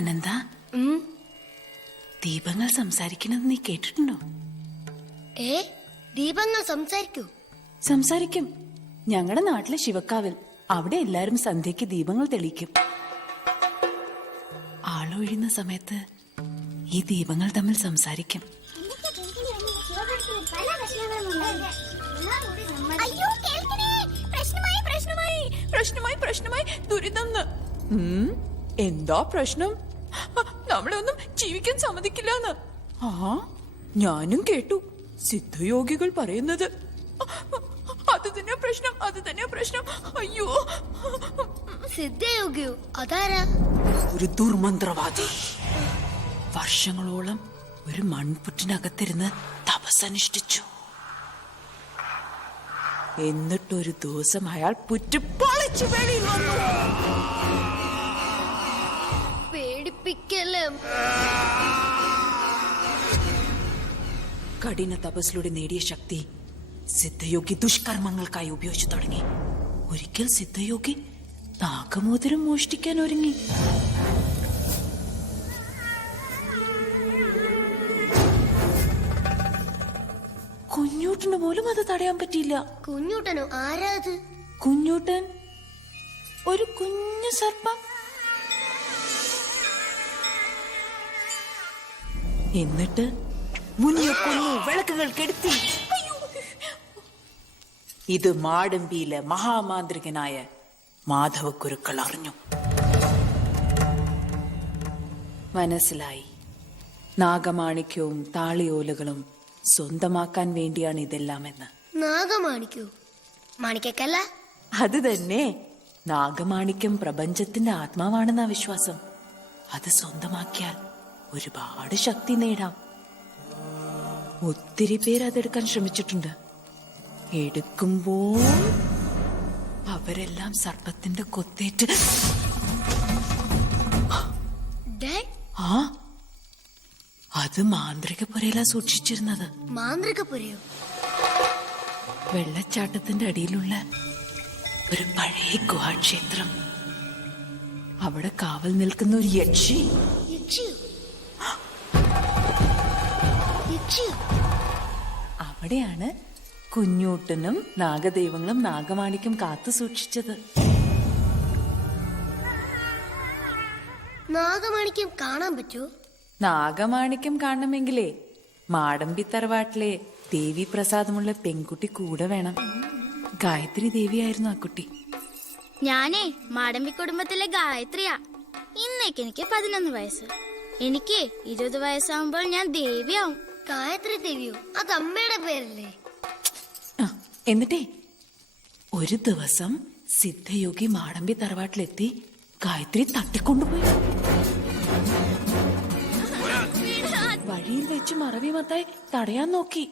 അനന്ത, ദീപങ്ങൾ സംസാരിക്കണമെന്ന് നീ കേട്ടിട്ടുണ്ടോ? ദീപങ്ങൾ സംസാരിക്കൂ? സംസാരിക്കും. ഞങ്ങളുടെ നാട്ടിലെ ശിവക്കാവിൽ അവിടെ എല്ലാരും സന്ധ്യയ്ക്ക് ദീപങ്ങൾ തെളിയിക്കും. ആളൊഴിയുന്ന സമയത്ത് ഈ ദീപങ്ങൾ തമ്മിൽ സംസാരിക്കും. പ്രശ്നമായി ദുരിതം. എന്താ പ്രശ്നം? നമ്മളെ ഒന്നും ജീവിക്കാൻ സമ്മതിക്കില്ലെന്ന്. ഞാനും കേട്ടു സിദ്ധയോഗികൾ പറയുന്നത്. അത് തന്നെ പ്രശ്നം. അയ്യോ, സിദ്ധയോഗിയോ? അതാരാ? ഒരു ദുർമന്ത്രവാദി. വർഷങ്ങളോളം ഒരു മൺപുറ്റിനകത്തിരുന്ന് തപസ്സനുഷ്ഠിച്ചു. എന്നിട്ടൊരു ദിവസം അയാൾ പുറ്റുപൊളിച്ചു വെളിയിൽ വന്നു. പേടിപ്പിക്കല്ലേ? കഠിന തപസ്സിലൂടെ നേടിയ ശക്തി സിദ്ധയോഗി ദുഷ്കർമ്മങ്ങൾക്കായി ഉപയോഗിച്ചു തുടങ്ങി. ഒരിക്കൽ സിദ്ധയോഗി നാഗമോതിരം മോഷ്ടിക്കാൻ ഒരുങ്ങി. കുഞ്ഞൂട്ടന് പോലും അത് തടയാൻ പറ്റിയില്ല. കുഞ്ഞൂട്ടനോ? ആരാ അത്? കുഞ്ഞൂട്ടൻ ഒരു കുഞ്ഞു സർപ്പം. എന്നിട്ട് മുനിയെ കൊന്നു, വിളക്കുകൾ കെടുത്തി. ഇത് മാടമ്പിയിലെ മഹാമാന്ത്രികനായ മാധവക്കുരുക്കൾ അറിഞ്ഞു. മനസ്സിലായി, നാഗമാണിക്യവും താളിയോലകളും സ്വന്തമാക്കാൻ വേണ്ടിയാണ് ഇതെല്ലാമെന്ന്. നാഗമാണിക്യോ? മാണിക്കല്ല, അത് തന്നെ. നാഗമാണിക്യം പ്രപഞ്ചത്തിന്റെ ആത്മാവാണെന്ന വിശ്വാസം. അത് സ്വന്തമാക്കിയാൽ ഒരുപാട് ശക്തി നേടാം. ഒത്തിരി പേര് അതെടുക്കാൻ ശ്രമിച്ചിട്ടുണ്ട്. എടുക്കുമ്പോൾ അവരെല്ലാം സർപ്പത്തിന്റെ കൊത്തേറ്റ്. അത് മാന്ത്രികപുരയിലാ സൂക്ഷിച്ചിരുന്നത്. മാന്ത്രികപുരയോ? വെള്ളച്ചാട്ടത്തിന്റെ അടിയിലുള്ള ഒരു പഴയ ഗുഹാക്ഷേത്രം. അവിടെ കാവൽ നിൽക്കുന്ന ഒരു യക്ഷി. അവിടെയാണ് കുഞ്ഞൂട്ടനും നാഗദൈവങ്ങളും നാഗമാണിക്യം കാത്തു സൂക്ഷിച്ചത്. നാഗമാണിക്യം കാണാൻ പറ്റൂ? നാഗമാണിക്യം കാണണമെങ്കിലേ മാടമ്പി തറവാട്ടിലെ ദേവി പ്രസാദമുള്ള പെൺകുട്ടി കൂടെ വേണം. ഗായത്രി ദേവിയായിരുന്നു ആ കുട്ടി. ഞാനേ മാടമ്പി കുടുംബത്തിലെ ഗായത്രിയാ. ഇന്നേക്ക് എനിക്ക് 11 വയസ്സ്. എനിക്ക് 20 വയസ്സാകുമ്പോൾ ഞാൻ ദേവിയാവും. ഗായത്രി ദേവിയോ? അത് അമ്മയുടെ പേരല്ലേ? എന്നിട്ടേ ഒരു ദിവസം സിദ്ധയോഗി മാടമ്പി തറവാട്ടിലെത്തി ഗായത്രി തട്ടിക്കൊണ്ടുപോയി. വഴിയിൽ വെച്ച് മറവി മത്തായി തടയാൻ നോക്കി.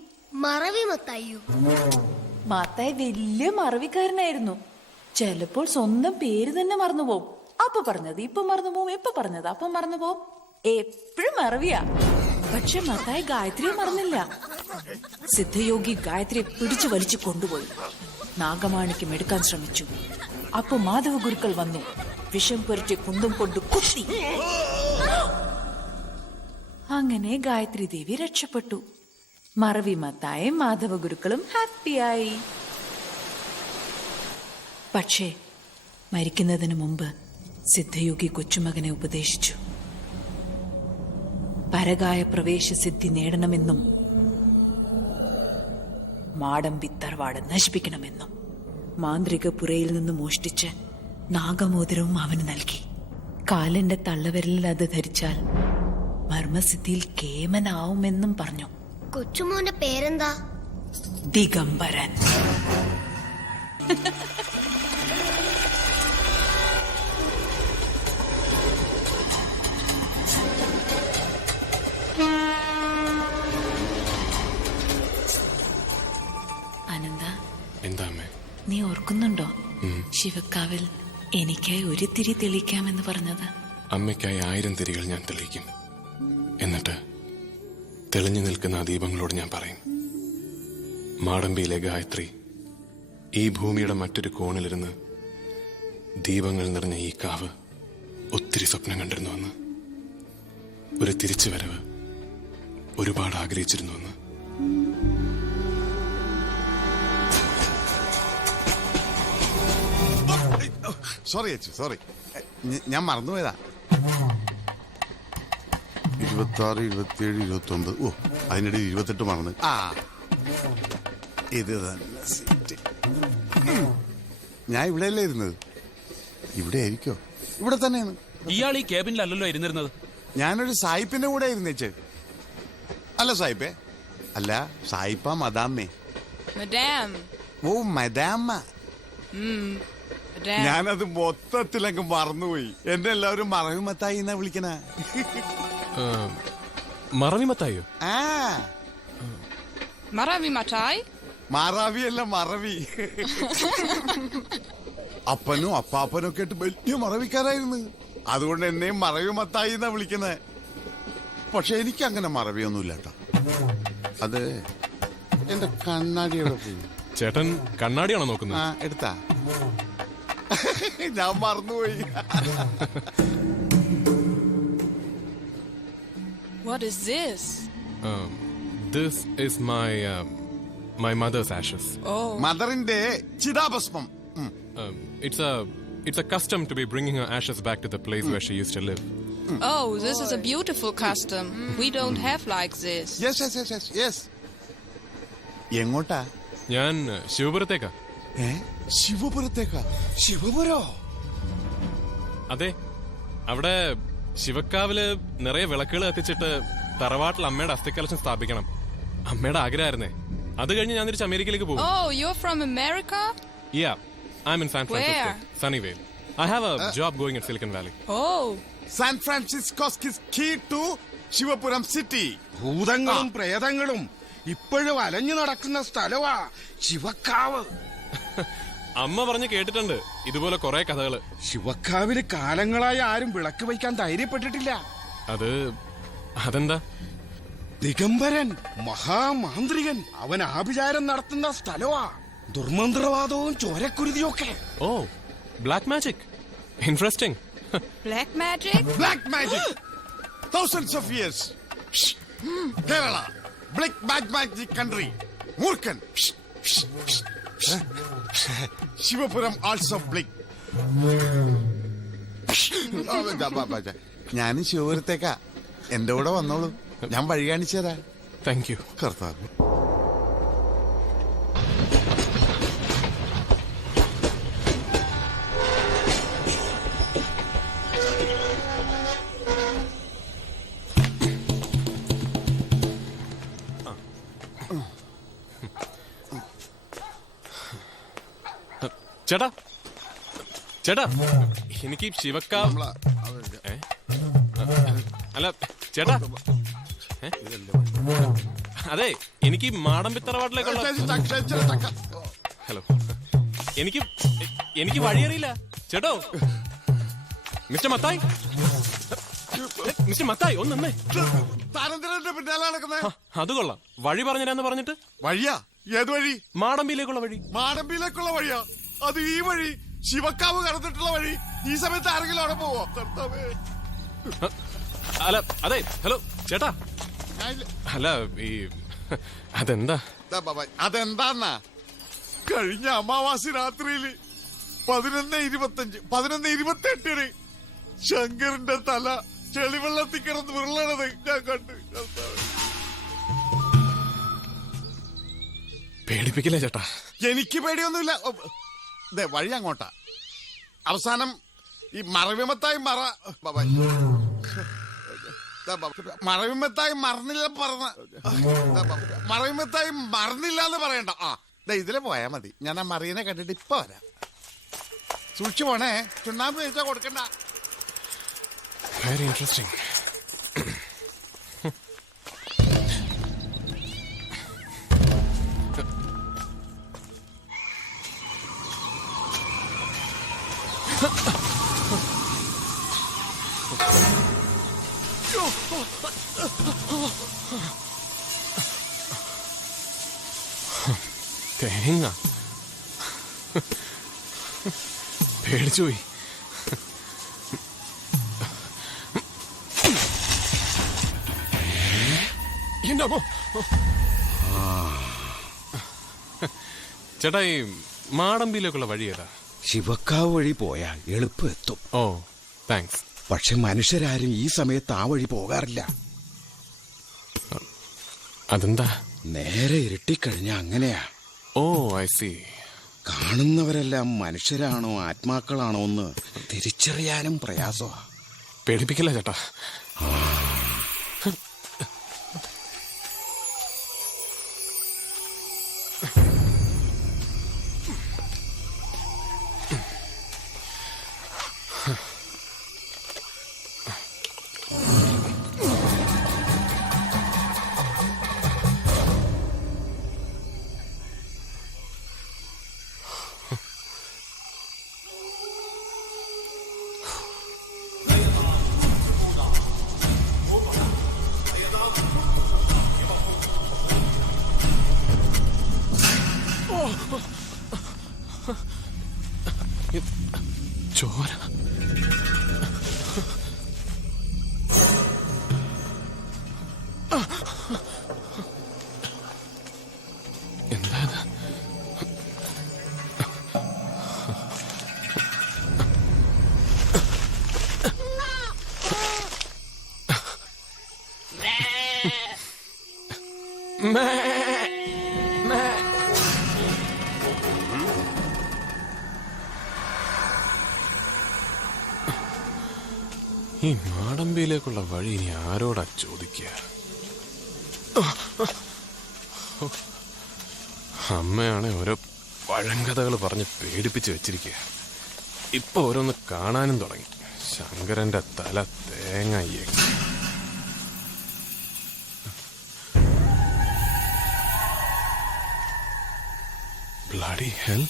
മറവി മത്തായിയോ? മത്തായി വലിയ മറവിക്കാരനായിരുന്നു. ചിലപ്പോൾ സ്വന്തം പേര് തന്നെ മറന്നുപോകും. അപ്പൊ പറഞ്ഞത് ഇപ്പൊ മറന്നുപോകും, ഇപ്പൊ പറഞ്ഞത് അപ്പൊ മറന്നുപോകും. എപ്പോഴും മറവിയാ. പക്ഷെ മത്തായി ഗായത്രിയെ മറന്നില്ല. സിദ്ധയോഗി ഗായത്രിയെ പിടിച്ചു വലിച്ചു കൊണ്ടുപോയി. നാഗമാണിക്യം എടുക്കാൻ ശ്രമിച്ചു. അപ്പൊ മാധവ ഗുരുക്കൾ വന്നു. വിഷം പുരട്ടി കുന്തം കൊണ്ട് കുത്തി. അങ്ങനെ ഗായത്രി ദേവി രക്ഷപ്പെട്ടു. മറവി മത്തായും മാധവ ഗുരുക്കളും ഹാപ്പിയായി. പക്ഷേ മരിക്കുന്നതിന് മുമ്പ് സിദ്ധയോഗി കൊച്ചുമകനെ ഉപദേശിച്ചു. പരകായ പ്രവേശസിദ്ധി നേടണമെന്നും മാടമ്പി തറവാട് നശിപ്പിക്കണമെന്നും മാന്ത്രിക പുരയിൽ നിന്ന് മോഷ്ടിച്ച് നാഗമോതിരവും അവന് നൽകി. കാലന്റെ തള്ളവിരലിൽ അത് ധരിച്ചാൽ മർമ്മസിദ്ധിയിൽ കേമനാവുമെന്നും പറഞ്ഞു. കൊച്ചുമോന്റെ പേരെന്താ? ദിഗംബരൻ. അനന്ത, എന്താ അമ്മേ? നീ ഓർക്കുന്നുണ്ടോ ശിവക്കാവിൽ എനിക്കായി ഒരു തിരി തെളിയിക്കാമെന്ന് പറഞ്ഞത്? അമ്മയ്ക്കായി 1000 തിരികൾ ഞാൻ തെളിയിക്കും. എന്നിട്ട് തെളിഞ്ഞു നിൽക്കുന്ന ആ ദീപങ്ങളോട് ഞാൻ പറയും, മാടമ്പിയിലെ ഗായത്രി ഈ ഭൂമിയുടെ മറ്റൊരു കോണിലിരുന്ന് ദീപങ്ങൾ നിറഞ്ഞ ഈ കാവ് ഒത്തിരി സ്വപ്നം കണ്ടിരുന്നുവെന്ന്. ഒരു തിരിച്ചുവരവ് ഒരുപാട് ആഗ്രഹിച്ചിരുന്നു എന്ന്. സോറി ചേച്ചി, സോറി, ഞാൻ മറന്നുപോയതാ. 26, 27, 29. ഓ, അതിനിടയിൽ 28 മറന്ന്. ആ, ഇത് തന്നെ സീറ്റ്. ഞാൻ ഇവിടെയല്ലേ ഇരുന്നത്? ഇവിടെ ആയിരിക്കോ? ഇവിടെ തന്നെയാണ്. ഇയാൾ ഈ ക്യാബിനിലല്ലല്ലോ ഇരുന്നിരുന്നത്. ഞാനൊരു സായിപ്പിന്റെ കൂടെ ഇരുന്നേച്ച്. അല്ല സായിപ്പേ, അല്ല സായിപ്പ മദാമ്മേ. Madame. ഓ മദാമ്മ. Madame. ഞാനത് മൊത്തത്തിലങ്ങ് മറന്നുപോയി. എന്നെ എല്ലാവരും മറവിമത്തായി എന്നാ വിളിക്കണ. മറവിമത്തായോ? ആ, Maravi Matai? മറവിയല്ല മറവി. അപ്പനും അപ്പാപ്പനും ഒക്കെ ആയിട്ട് വലിയ മറവിക്കാരായിരുന്നു. അതുകൊണ്ട് എന്നെയും മറവിമത്തായി എന്നാ വിളിക്കുന്നത്. പക്ഷെ എനിക്ക് അങ്ങനെ മറവിയൊന്നുമില്ല കേട്ടോ. അത് എന്റെ കണ്ണാടി എവിടെ പോയി? ചേട്ടൻ കണ്ണാടിയാണോ ആ, നോക്കുന്നത്? എടുത്താ? ഞാൻ മറന്നുപോയി. What is this? This is my mother's ashes. Oh. മദറിന്റെ ചിതാഭസ്മം. It's a custom to be bringing her ashes back to the place where she used to live. Oh, this is a beautiful custom. We don't have like this. Yes yes yes yes yes. എങ്ങോട്ടാ? ഞാൻ ശിവപുരത്തേക്കാ. ശിവപുരത്തേക്കാ? ശിവപുരോ? അതെ, അവിടെ ശിവക്കാവില് നിറയെ വിളക്കുകൾ കത്തിച്ചിട്ട് തറവാട്ടിൽ അമ്മയുടെ അസ്ഥികലശം സ്ഥാപിക്കണം. അമ്മയുടെ ആഗ്രഹമായിരുന്നേ. അത് കഴിഞ്ഞ് ഞാൻ തിരിച്ച് അമേരിക്കയിലേക്ക് പോകും. Oh, you're from America? Yeah, I'm in San Francisco. Where? Sunnyvale. I have a job going at Silicon Valley. Oh. San Francisco's key to Shivapuram city. ഭൂതങ്ങളും പ്രേതങ്ങളും ഇപ്പോഴും അലഞ്ഞു നടക്കുന്ന സ്ഥലവാ ശിവക്കാവ്. അമ്മ പറഞ്ഞ് കേട്ടിട്ടുണ്ട് ഇതുപോലെ കുറെ കഥകള്. ശിവക്കാവില് കാലങ്ങളായി ആരും വിളക്ക് വയ്ക്കാൻ ധൈര്യപ്പെട്ടിട്ടില്ല. അതെന്താ? ദിഗംബരൻ മഹാമാന്ത്രികൻ അവൻ ആഭിചാരം നടത്തുന്ന സ്ഥലവാ. ദുർമന്ത്രവാദവും ചോരക്കുരുതിയും ഒക്കെ. ഓ, black magic. Interesting. Black magic? Black magic. Thousands of years. Kerala. Black magic country. Murkan. Sivapuram also black. ഞാനും ശിവപുരത്തേക്കാ. എന്റെ കൂടെ വന്നോളൂ, ഞാൻ വഴി കാണിച്ചു തരാം. Thank you. കർത്താവ്. ചേട്ടാ, ചേട്ടാ, എനിക്ക് ശിവക്കാവ്. അല്ല ചേട്ടാ, അതെ, എനിക്ക് മാടമ്പിത്തറവാട്ടിലേക്കുള്ള. ഹലോ, എനിക്ക് വഴിയറിയില്ല ചേട്ടോ. മിസ്റ്റർ മത്തായി, മിസ്റ്റർ മത്തായി, ഒന്നേ. താരന്തരന്റെ പിന്നാലെ നടക്കുന്നത്. അത് കൊള്ളാം. വഴി പറഞ്ഞുതരാന്ന് പറഞ്ഞിട്ട്. വഴിയാ? ഏത് വഴി? മാടമ്പിയിലേക്കുള്ള വഴി. മാടമ്പിയിലേക്കുള്ള വഴിയാ? അത് ഈ വഴി, ശിവക്കാവ് കടന്നിട്ടുള്ള വഴി. ഈ സമയത്ത് ആരെങ്കിലും അവിടെ പോവോ? കർത്താവേ. അല്ല, അതെ, ഹലോ ചേട്ടാ. അല്ല, ഈ അതെന്താ? അതെന്താന്നാ? കഴിഞ്ഞ അമാവാസി രാത്രിയില് 11:25, 11:28 ശങ്കറിന്റെ തല ചെളിവെള്ളത്തിൽ കിടന്ന് ഉരുളണത് ഞാൻ കണ്ട്. പേടിപ്പിക്കില്ലേ ചേട്ടാ? എനിക്ക് പേടിയൊന്നുമില്ല. വഴി അങ്ങോട്ടാ. അവസാനം ഈ മറവിമത്തായി മറവിമത്തായി മറന്നില്ല മറവിമത്തായി മറന്നില്ല എന്ന് പറയണ്ട. ആ, ഇതിലെ പോയാ മതി. ഞാൻ ആ മറിയനെ കണ്ടിട്ട് ഇപ്പൊ വരാം. സൂക്ഷിച്ചു പോണേ, ചുണ്ണാമ്പ് കഴിച്ചാ കൊടുക്കണ്ട. Very interesting. തേങ്ങ പേടിച്ചുപോയി. എന്റെ അമ്മോ. ചേട്ടാ ഈ മാടമ്പിയിലേക്കുള്ള വഴി ഏതാ? ശിവക്കാവ് വഴി പോയാൽ എളുപ്പം എത്തും. ഓ താങ്ക്സ്. പക്ഷെ മനുഷ്യരാരും ഈ സമയത്ത് ആ വഴി പോകാറില്ല. അതെന്താ? നേരെ ഇരുട്ടിക്കഴിഞ്ഞ അങ്ങനെയാ. ഓ ഐ സി. കാണുന്നവരെല്ലാം മനുഷ്യരാണോ ആത്മാക്കളാണോ എന്ന് തിരിച്ചറിയാനും പ്രയാസമാ. പേടിപ്പിക്കില്ല ചേട്ടാ. ചോര. എന്താ ഈ മാടമ്പിയിലേക്കുള്ള വഴി ഇനി ആരോടാ ചോദിക്കുക? അമ്മയാണെ ഓരോ പഴങ്കഥകൾ പറഞ്ഞ് പേടിപ്പിച്ച് വെച്ചിരിക്കുക. ഇപ്പൊ ഓരോന്ന് കാണാനും തുടങ്ങി. ശങ്കരന്റെ തല തേങ്ങയ്യേ. Bloody hell.